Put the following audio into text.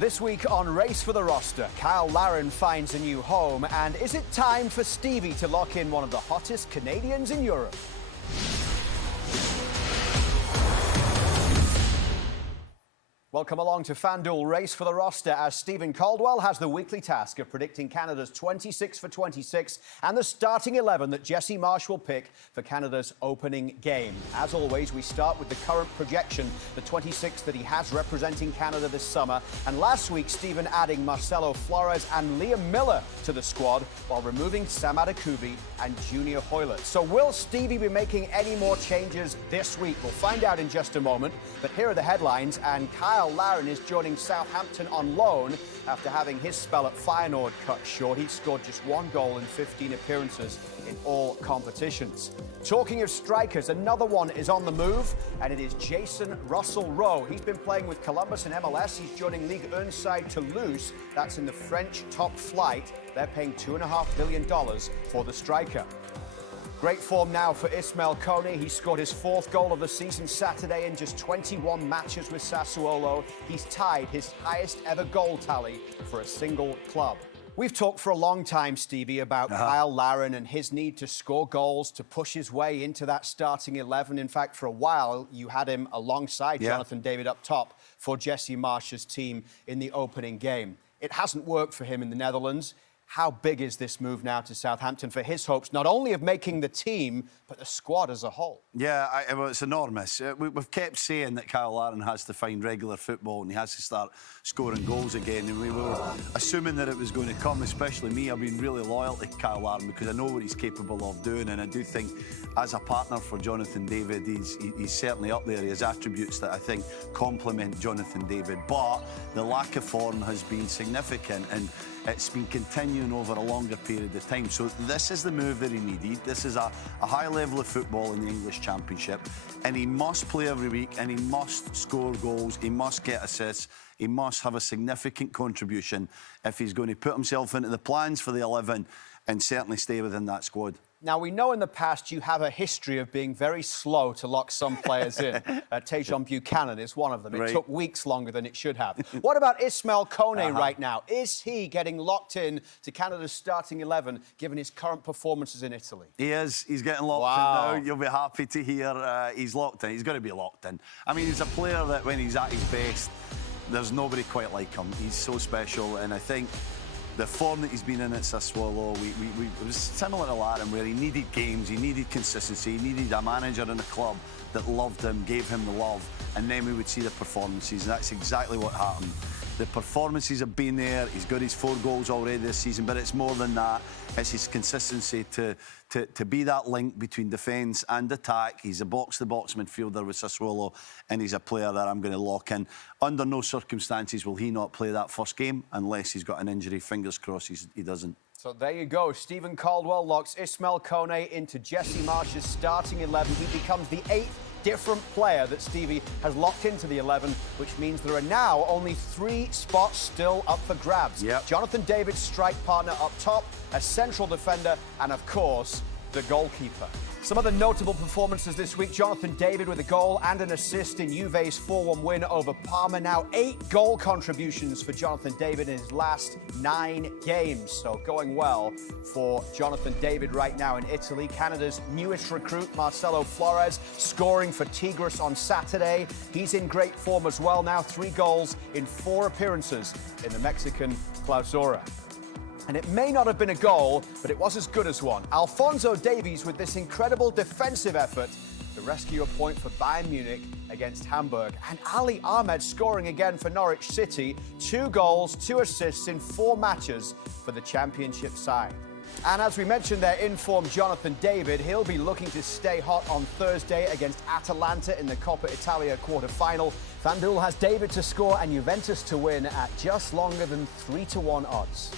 This week on Race for the Roster, Cyle Larin finds a new home, and is it time for Stevie to lock in one of the hottest Canadians in Europe? Welcome along to FanDuel Race for the Roster, as Steven Caldwell has the weekly task of predicting Canada's 26 for 26 and the starting 11 that Jesse Marsch will pick for Canada's opening game. As always, we start with the current projection, the 26 that he has representing Canada this summer. And last week, Steven adding Marcelo Flores and Liam Miller to the squad while removing Sam Adekubi and Junior Hoylett. So will Stevie be making any more changes this week? We'll find out in just a moment. But here are the headlines, and Cyle Larin is joining Southampton on loan after having his spell at Feyenoord cut short. He scored just one goal in 15 appearances in all competitions. Talking of strikers, another one is on the move, and it is Jason Russell-Rowe. He's been playing with Columbus in MLS. He's joining Ligue 1 side Toulouse. That's in the French top flight. They're paying $2.5 million for the striker. Great form now for Ismael Kone. He scored his fourth goal of the season Saturday in just 21 matches with Sassuolo. He's tied his highest ever goal tally for a single club. We've talked for a long time, Stevie, about Cyle Larin and his need to score goals, to push his way into that starting 11. In fact, for a while, you had him alongside Jonathan David up top for Jesse Marsch's team in the opening game. It hasn't worked for him in the Netherlands. How big is this move now to Southampton for his hopes, not only of making the team, but the squad as a whole? Yeah, well, it's enormous. We've kept saying that Cyle Larin has to find regular football and he has to start scoring goals again. And we were assuming that it was going to come, especially me. I've been really loyal to Cyle Larin because I know what he's capable of doing. And I do think, as a partner for Jonathan David, he's certainly up there. He has attributes that I think complement Jonathan David. But the lack of form has been significant, and it's been continuing over a longer period of time. So this is the move that he needed. This is a high level of football in the English Championship, and he must play every week, and he must score goals, he must get assists, he must have a significant contribution if he's going to put himself into the plans for the 11 and certainly stay within that squad. Now, we know in the past you have a history of being very slow to lock some players in. Tajon Buchanan is one of them. It took weeks longer than it should have. What about Ismael Kone right now? Is he getting locked in to Canada's starting 11, given his current performances in Italy? He is. He's getting locked in now. You'll be happy to hear he's locked in. He's got to be locked in. I mean, he's a player that when he's at his best, there's nobody quite like him. He's so special, and I think the form that he's been in at Sassuolo, it was similar to Larin, where he needed games, he needed consistency, he needed a manager in a club that loved him, gave him the love, and then we would see the performances, and that's exactly what happened. The performances have been there. He's got his 4 goals already this season, but it's more than that. It's his consistency to be that link between defence and attack. He's a box-to-box midfielder with Sassuolo, and he's a player that I'm going to lock in. Under no circumstances will he not play that first game unless he's got an injury. Fingers crossed he doesn't. So there you go. Steven Caldwell locks Ismael Kone into Jesse Marsch's starting 11. He becomes the 8th different player that Stevie has locked into the 11, which means there are now only 3 spots still up for grabs. Jonathan David's strike partner up top, a central defender, and of course, the goalkeeper. Some other notable performances this week: Jonathan David with a goal and an assist in Juve's 4-1 win over Parma. Now 8 goal contributions for Jonathan David in his last 9 games. So going well for Jonathan David right now in Italy. Canada's newest recruit, Marcelo Flores, scoring for Tigres on Saturday. He's in great form as well now. 3 goals in 4 appearances in the Mexican Clausura. And it may not have been a goal, but it was as good as one. Alphonso Davies with this incredible defensive effort to rescue a point for Bayern Munich against Hamburg. And Ali Ahmed scoring again for Norwich City. 2 goals, 2 assists in 4 matches for the championship side. And as we mentioned there, in-form Jonathan David, he'll be looking to stay hot on Thursday against Atalanta in the Coppa Italia quarter-final. FanDuel has David to score and Juventus to win at just longer than 3-1 odds.